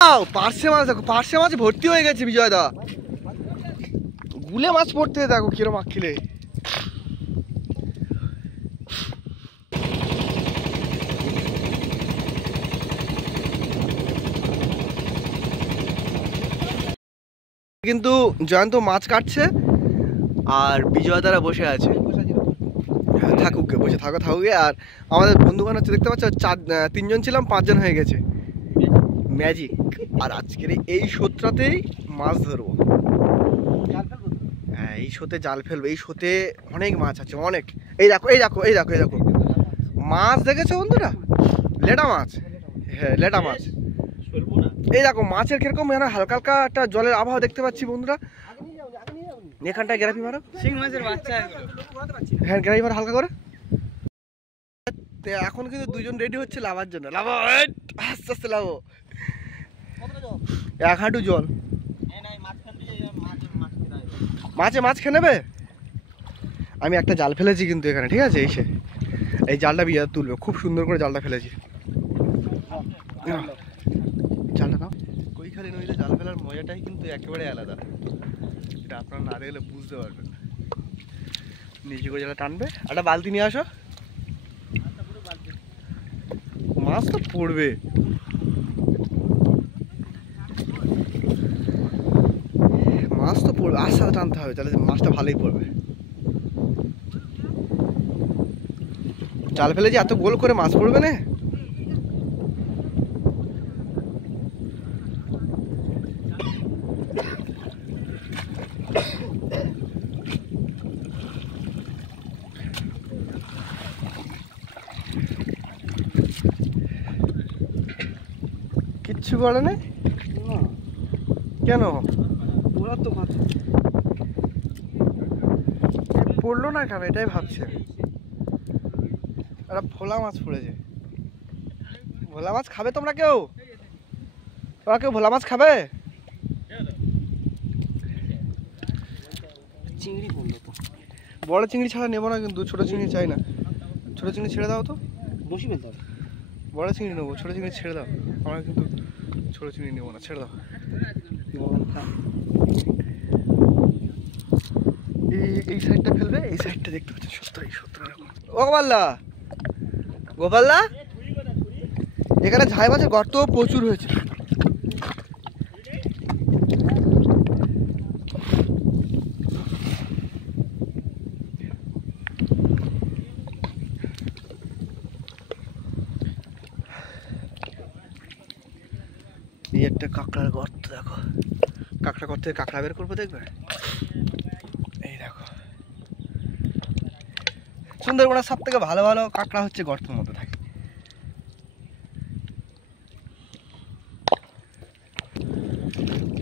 পার্শে মাছ দেখো, পার্শে মাছ ভর্তি হয়ে গেছে বিজয় দা। গুলে মাছ পড়তে দেখো কিরম আঁকিলে। কিন্তু জয়ন্ত মাছ কাটছে আর বিজয় দ্বারা বসে আছে। থাকুক গে, বসে থাকো থাকুক। আর আমাদের বন্ধুগণ হচ্ছে দেখতে পাচ্ছ, তিনজন ছিলাম, 5 জন হয়ে গেছে। ম্যাজিক। আর আজকের এই শোটাতেই মাছ ধরবো। হ্যাঁ, এই শোতে জাল ফেলবো। এই শোতে অনেক মাছ আছে, অনেক। এই দেখো এই দেখো এই দেখো এই দেখো মাছ দেখেছো বন্ধুরা? লেটা মাছ। হ্যাঁ, লেটা মাছ। এই দেখো মাছের কিরকম যেন হালকা হালকা একটা জলের আবহাওয়া দেখতে পাচ্ছি বন্ধুরা। এখানটায় গ্রাফি মারো, শিং মাছের বাচ্চা। হ্যাঁ, গ্রাফি মারো হালকা করে। এখন কিন্তু দুজন রেডি হচ্ছে লাভার জন্য। লাভো, আস্তে আস্তে লাভো। 1 হাঁটু জল। মাছে মাছ খেয়ে নেবে। আমি একটা জাল ফেলেছি কিন্তু এখানে, ঠিক আছে? এই জালটা বিয়ে তুলবে, খুব সুন্দর করে জালটা ফেলেছি। জালটা নাও। কৈখালি নদীতে জাল ফেলার মজাটাই কিন্তু একেবারে আলাদা। এটা আপনারা না দেখলে বুঝতে পারবেন। নিচে করে জালটা টানবে। একটা বালতি নিয়ে আসো, মাছ তো পড়বে। মাছ তো পড়বে, আস্তে আস্তে টানতে হবে, তাহলে মাছটা ভালোই পড়বে। জাল ফেলে যে এত গোল করে মাছ পড়বে না। কিচ্ছু করে না কেন? পড়লো না কেন এটাই ভাবছে। একটা ভোলা মাছ পড়েছে। ভোলা মাছ খাবে তোমরা কেউ? তোমরা কেউ ভোলা মাছ খাবে? চিংড়ি পড়লো তো। বড় চিংড়ি ছাড়া নেবো না কিন্তু, ছোট চিংড়ি চাই না। ছোট চিংড়ি ছেড়ে দাও তো। বসি ফেলতে হবে। বড় চিংড়ি নেবো, ছোট চিংড়ি ছেড়ে দাও। আমরা কিন্তু ছোট চিংড়ি নেবো না, ছেড়ে দাও। এই সাইডটা ফেলবে, এই সাইডটা দেখতে পাচ্ছেন 70 এরকম। ও গোপাল্লা, গোপাল্লা, এখানে ঝাই মাছের গর্ত প্রচুর হয়েছে। এই একটা কাঁকড়ার গর্ত দেখো। কাঁকড়া গর্ত থেকে কাঁকড়া বের করবো, দেখবে? এই দেখো, সুন্দরবনের সব থেকে ভালো ভালো কাঁকড়া হচ্ছে গর্তের মধ্যে থাকে।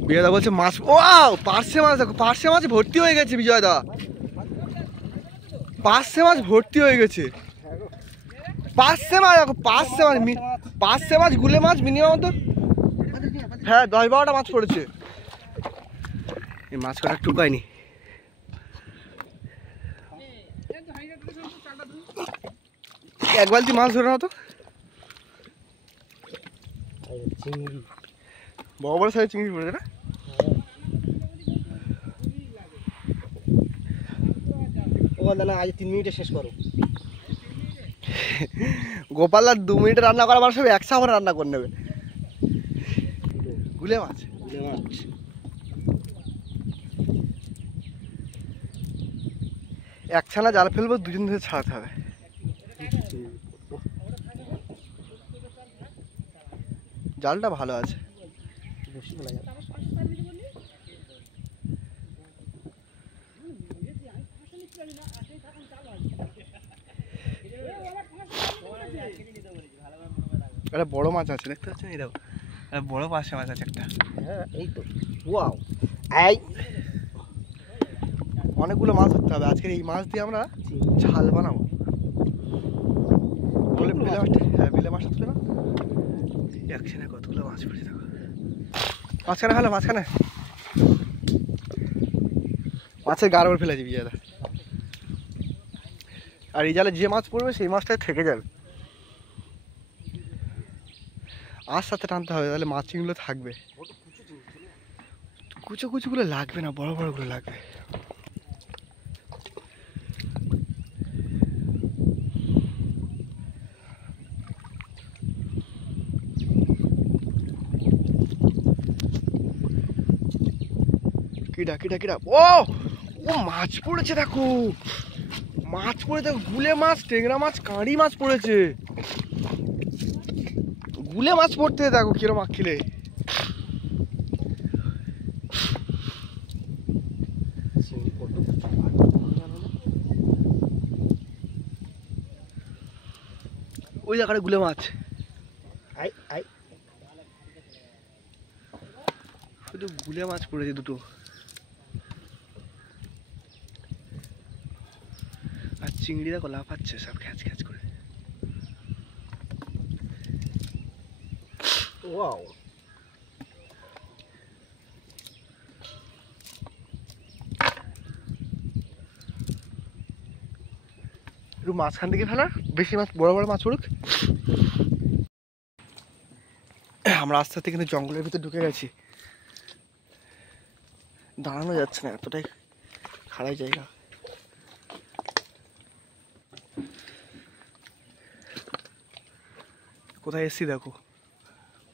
বিজয়দা বলছে মাছ, ও পার্শে মাছ দেখো, পার্শে মাছ ভর্তি হয়ে গেছে বিজয়দা। পার্শে মাছ ভর্তি হয়ে গেছে। পার্শে মাছ দেখো, পার্শে মাছ গুলে মাছ মিনিমাম তো, হ্যাঁ, 10-12টা মাছ পড়েছে। এই মাছ কটা টুকায়নি। এক বালতি মাছ ধরে নাও তো। বড় বড় সাইজ চিংড়ি পড়েছে না? আজ 3 মিনিটে শেষ করো। গোপাল আর 2 মিনিটে রান্না করা মানুষ 1 সামনে রান্না করে নেবে। গুলে মাছ, গুলে মাছ। একছানা জাল ফেলবো, 2 জন ধরে ছাড়াতে হবে। জালটা ভালো আছে। একটা বড় মাছ আছে দেখতে পাচ্ছেন, এই দেখো বড় পার্শে মাছ আছে একটা। হ্যাঁ, এই তো। ওয়াও, এই অনেকগুলো মাছ ধরতে হবে আজকে। এই মাছ দিয়ে আমরা ঝাল বানাবো। বলে বিলে মাছ, হ্যাঁ বিলে মাছ তুলে না। একসাথে কতগুলো মাছ পড়েছে দেখো। মাঝখানে হলো, মাঝখানে মাছের গাড় ফেলেছি বিজয়দা। আর এই জালে যে মাছ পড়বে সেই মাছটাই থেকে যাবে। আর সাথে টানতে হবে, তাহলে মাছ চিংড়িগুলো থাকবে। কুচো কুচোগুলো লাগবে না, বড় বড়গুলো লাগবে। কিডা কিডা কিডা, ও ও মাছ পড়েছে দেখো, মাছ পড়ে দেখো, গুলে মাছ, টেংরা মাছ, কাঁড়ি মাছ পড়েছে। গুলে মাছ পড়তে দেখো কিরম আঁকিলে। ওই জায়গাটা গুলে মাছ, আই আই শুধু গুলে মাছ পড়েছে দুটো। আর চিংড়ি দেখো লাফাচ্ছে সব খ্যাচ খ্যাচ করে। ওয়াও, একটু মাঝখান থেকে ফেলা, বেশি মাছ, বড় বড় মাছ পড়ুক। আমরা আস্তে আস্তে কিন্তু জঙ্গলের ভিতরে ঢুকে গেছি, দাঁড়ানো যাচ্ছে না, এতটাই খাড়াই জায়গা। কোথায় এসছি দেখো,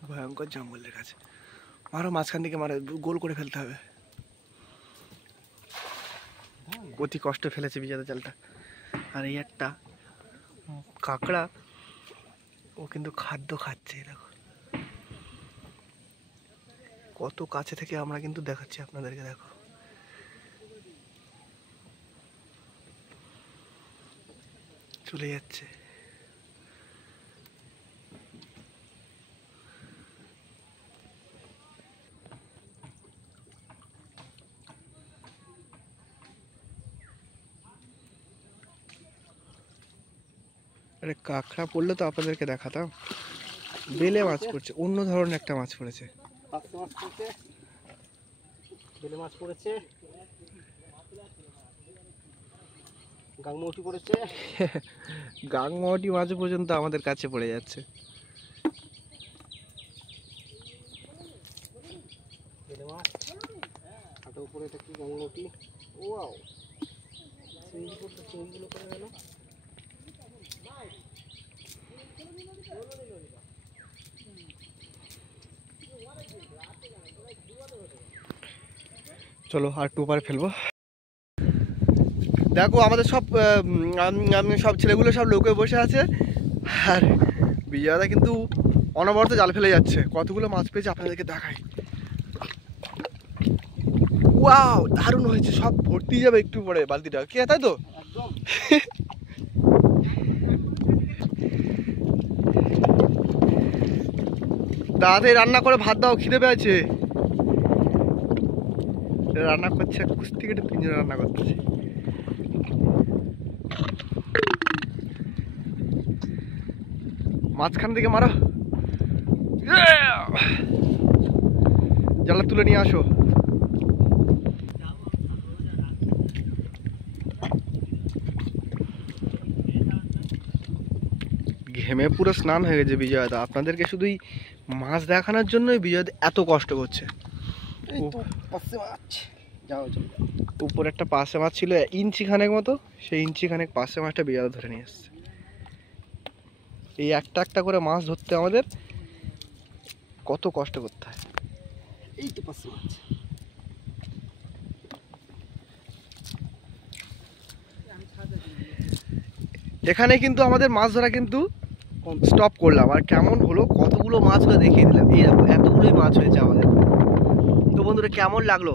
ভয়ঙ্কর জঙ্গলের কাছে। মারো মাঝখান থেকে, মারো, গোল করে ফেলতে হবে। অতি কষ্ট ফেলেছে বিজাদা জালটা। আর এই একটা কাঁকড়া, ও কিন্তু খাদ্য খাচ্ছে, দেখো কত কাছে থেকে আমরা কিন্তু দেখাচ্ছি আপনাদেরকে, দেখো চলে যাচ্ছে। আরে কাঁকড়া পড়লে তো আপনাদেরকে দেখাতাম। বেলে মাছ পড়ছে, অন্য ধরনের একটা মাছ পড়েছে। পাঁচশো মাছ পড়েছে, বেলে মাছ পড়েছে, গাংমৌটি পড়েছে। গাংমটি মাছ পর্যন্ত আমাদের কাছে পড়ে যাচ্ছে। বেলে মাছ, হাতের উপরে এটা কি গাংমৌটি। ওয়াও, চিংড়িগুলো করে গেল। চলো আর একটু পারে ফেলবো। দেখো আমাদের সব সব ছেলেগুলো সব লোকে বসে আছে, আর বিজয়দা কিন্তু অনবরত জাল ফেলে যাচ্ছে। কতগুলো মাছ পেয়েছে আপনাদেরকে দেখাই। ওয়াও, দারুণ হয়েছে, সব ভর্তি যাবে একটু পরে বালতিটা, কি তাই তো? একদম তাড়াতাড়ি রান্না করে ভাত দাও, খিদে পেয়েছে। রান্না করছে, কুস্তি কেটে তিনজন রান্না করতেছে। মাঝখান থেকে মারো, জালটা তুলে নিয়ে আসো। ঘেমে পুরো স্নান হয়ে গেছে বিজয়দা। আপনাদেরকে শুধুই মাছ দেখানোর জন্যই বিজয়দা এত কষ্ট করছে। এই তো পাঁচশো মাছ, যাও চলো। উপরে একটা পাশে মাছ ছিল ইঞ্চি খানেক মতো, সেই ইঞ্চি খানেক পাশে মাছটা বিজয়দা ধরে নিয়ে এসছে। এই একটা একটা করে মাছ ধরতে আমাদের কত কষ্ট করতে হয়। এই তো পাঁচশো মাছ। এখানে কিন্তু আমাদের মাছ ধরা কিন্তু স্টপ করলাম। আর কেমন হলো, কতগুলো মাছ হলো দেখিয়ে দিলাম। এই দেখো এতগুলোই মাছ হয়েছে আমাদের। তো বন্ধুরা কেমন লাগলো